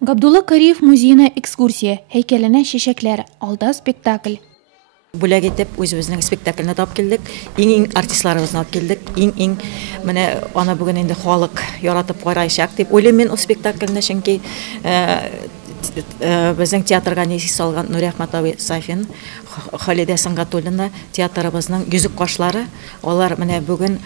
Габдулла Кариев музейіне экскурсия, хейкеліне шешеклер, алда спектакль. Бүләк итеп үзебезнең спектакльне тап келдек. Иң арtistlарыбызны алып келдек. Иң менә аны бүген инде халык яратып караячак дип уйлыйм мен ул спектакльне, чөнки безнең театрга нигез салган Нурия Ахматова Сафин, Халида Сангатуллина театрыбызның йөзек кашлары, алар менә бүген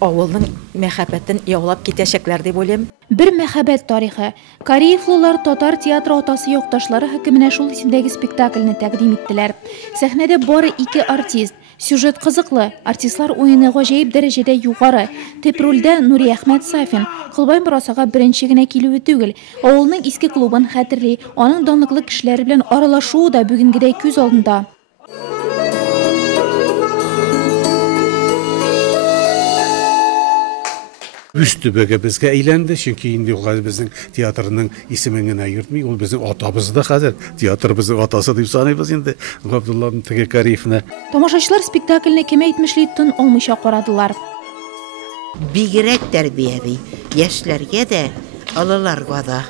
авылның мәхәббәтен яулап китәчәкләр дип уйлыйм. Бер мәхәббәт тарихы. Кариевлылар татар театры атасы якташлары хөкеменә шул исемдәге спектакльне тәкъдим иттеләр. Сәхнәдә бары 2 артист. Сюжет кызыклы, артистлар уены гаҗәеп дәрәҗәдә югары. Төп рольдә Нурия Ахмат Сафин. Кылбай Морасага беренче генә килүе түгел. Авылның иске клубын хәтерли, аның данлыклы кешеләр белән аралашуы да бүгенгедәй күз алдында. Üstübege bizge eğlendi çünkü indi bizning teatrning ismini gene yürütmey, ol bizning atabız da hazır. Teatr bizning atası deyip sanayız indi. Abdullah Kariyevne. Tomoshachilar spektaklni kim aytmishli tun olmuşa qaradılar. Bigirek terbiyevi, yaşlarga da, alalarga da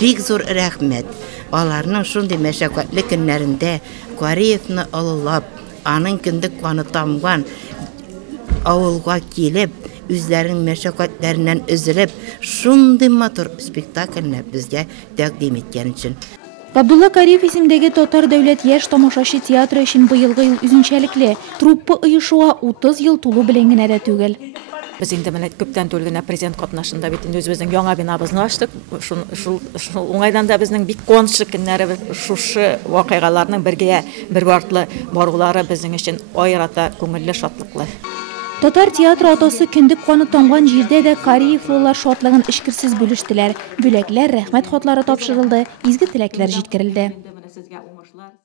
big zor rahmet. Alarning şunday meşakkatli günlerinde Kariyevni alılab, anın gündük kanı tamgan avulga kelip, üzlərin məşəqqətlərindən üzülüb, şunday motor spektaklni bizga təqdim etgən üçün. Габдулла Кариев исемдәге Татар дәүләт яшь тамашачы театры өчен быелгы ел үзенчәлекле. Труппа уйышуа 30 ел тулу белән генә дә түгел. Biz инде менә күптән түлгенә президент катнашында бит инде үзебезнең яңа бинабызны ачтык. Шул уңайдан да безнең бик куанычлы көннәре, шушы вакыйгаларның бер вартлы барулары безнең өчен аерата күңелле, шатлыклы. Татар театры атасы көндек каны тамган җирдә дә Кариевлылар шатлыгын эшкерсез бүлештеләр. Бүләкләр, рәхмәт хатлары тапшырылды, изге теләкләр җиткерелде.